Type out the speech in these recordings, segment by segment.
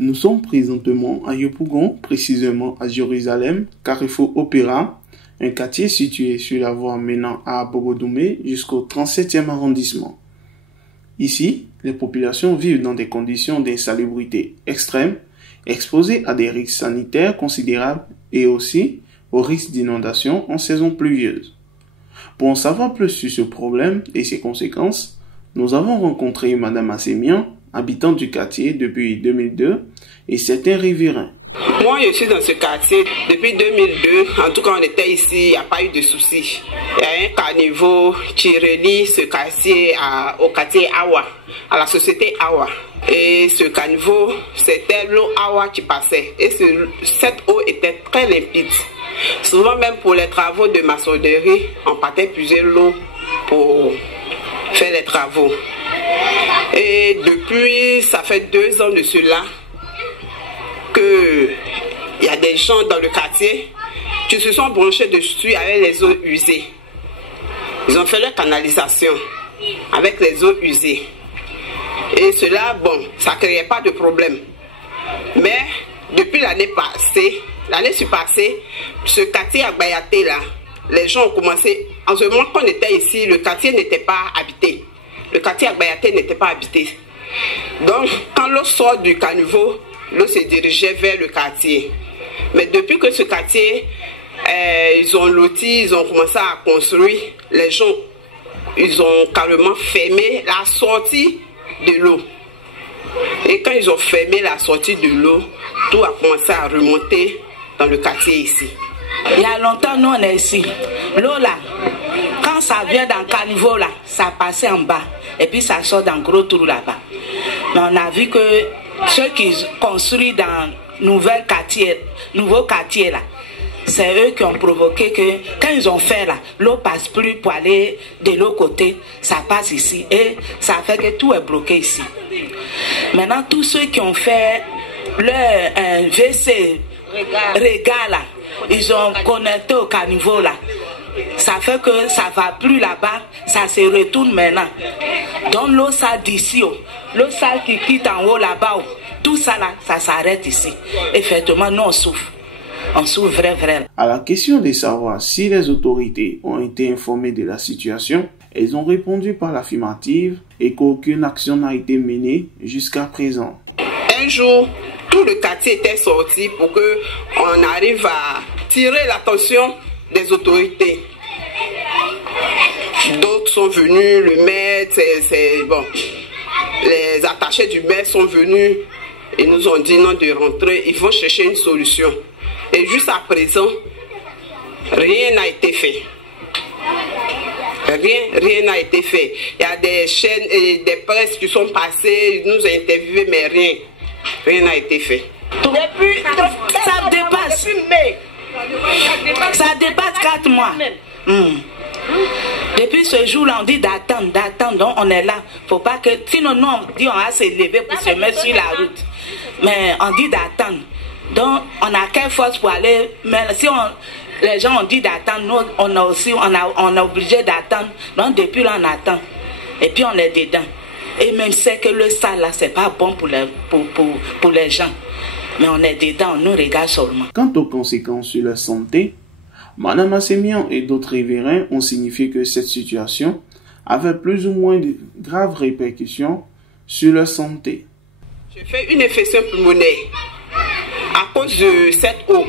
Nous sommes présentement à Yopougon, précisément à Jérusalem, Carrefour Opéra, un quartier situé sur la voie menant à Bobo-Doumé jusqu'au 37e arrondissement. Ici, les populations vivent dans des conditions d'insalubrité extrêmes, exposées à des risques sanitaires considérables et aussi aux risques d'inondation en saison pluvieuse. Pour en savoir plus sur ce problème et ses conséquences, nous avons rencontré Madame Assemian, habitante du quartier depuis 2002, et certains riverains. Moi, je suis dans ce quartier depuis 2002. En tout cas, on était ici, il n'y a pas eu de soucis. Il y a un caniveau qui relie ce quartier au quartier Awa, à la société Awa. Et ce caniveau, c'était l'eau Awa qui passait. Et cette eau était très limpide. Souvent, même pour les travaux de maçonnerie, on partait puiser l'eau pour faire les travaux. Et depuis, ça fait 2 ans de cela, il y a des gens dans le quartier qui se sont branchés dessus avec les eaux usées. Ils ont fait leur canalisation avec les eaux usées. Et cela, bon, ça ne créait pas de problème. Mais depuis l'année passée, ce quartier à Bayaté là, les gens ont commencé, en ce moment qu'on était ici, le quartier n'était pas habité. Le quartier à Bayaté n'était pas habité. Donc, quand l'eau sort du caniveau, l'eau se dirigeait vers le quartier. Mais depuis que ce quartier, ils ont loti, ils ont commencé à construire, les gens, ils ont carrément fermé la sortie de l'eau. Et quand ils ont fermé la sortie de l'eau, tout a commencé à remonter dans le quartier ici. Il y a longtemps, nous on est ici. L'eau là, quand ça vient dans le caniveau là, ça passait en bas. Et puis ça sort dans le gros trou là-bas. Mais on a vu que ceux qui construisent dans nouveau quartier là, c'est eux qui ont provoqué que quand ils ont fait là, l'eau passe plus pour aller de l'autre côté, ça passe ici et ça fait que tout est bloqué ici. Maintenant tous ceux qui ont fait leur WC régal là, ils ont connecté au caniveau là. Ça fait que ça va plus là-bas, ça se retourne maintenant. Donc l'eau sale d'ici, l'eau sale qui quitte en haut là-bas, tout ça là, ça s'arrête ici. Effectivement, nous on souffre. On souffre vrai. À la question de savoir si les autorités ont été informées de la situation, elles ont répondu par l'affirmative et qu'aucune action n'a été menée jusqu'à présent. Un jour, tout le quartier était sorti pour qu'on arrive à tirer l'attention des autorités. D'autres sont venus, le maire, bon, les attachés du maire sont venus et nous ont dit non de rentrer, ils vont chercher une solution. Et jusqu'à présent, rien n'a été fait. Rien n'a été fait. Il y a des chaînes et des presses qui sont passées, ils nous ont interviewés, mais rien n'a été fait. Depuis, ça dépasse. Ça dépasse 4 mois. Depuis ce jour-là, on dit d'attendre, donc on est là. Faut pas que, sinon nous on dit on va se lever pour se mettre sur la route. Mais on dit d'attendre. Donc on a quelle force pour aller, mais si les gens ont dit d'attendre, nous on est obligé d'attendre. Donc depuis là on attend. Et puis on est dedans. Et même c'est que le sale là, c'est pas bon pour les gens. Mais on est dedans, on nous regarde seulement. Quant aux conséquences sur la santé, Madame Assemian et d'autres riverains ont signifié que cette situation avait plus ou moins de graves répercussions sur leur santé. J'ai fait une infection pulmonaire à cause de cette eau.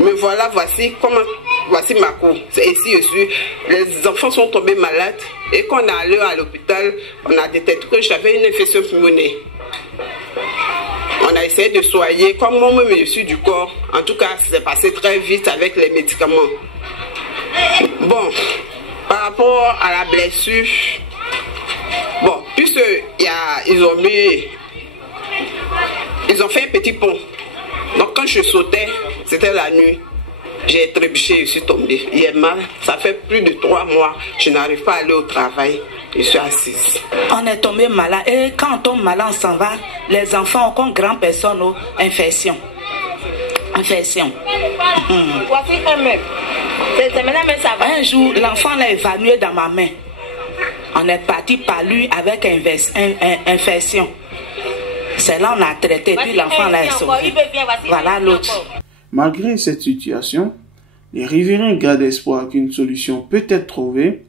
Mais voilà, voici ma cour. C'est ici aussi. Les enfants sont tombés malades et quand on est allé à l'hôpital, on a détecté que j'avais une infection pulmonaire. On a essayé de soigner, comme moi-même je suis du corps. En tout cas, c'est passé très vite avec les médicaments. Bon, par rapport à la blessure, bon, puisqu'ils ont fait un petit pont. Donc quand je sautais, c'était la nuit. J'ai trébuché, je suis tombée. Il est mal, ça fait plus de 3 mois. Je n'arrive pas à aller au travail. Je suis assise. On est tombé malade. Et quand on tombe malade, on s'en va. Les enfants ont comme grandes personnes, infection. Voici un mec. Un jour, l'enfant l'a évanoui dans ma main. On est parti par lui avec une infection. C'est là on a traité, puis l'enfant là est sauvé. Voilà l'autre. Malgré cette situation, les riverains gardent espoir qu'une solution peut être trouvée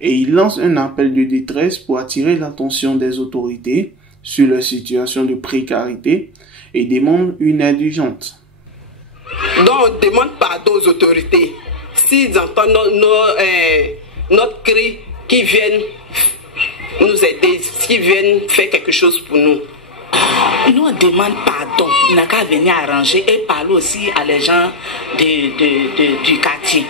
et ils lancent un appel de détresse pour attirer l'attention des autorités sur leur situation de précarité et demandent une aide urgente. Donc on demande pardon aux autorités s'ils entendent notre cri, qui viennent nous aider, qui viennent faire quelque chose pour nous. Nous on demande pardon, on n'a qu'à venir arranger et parler aussi à les gens du quartier.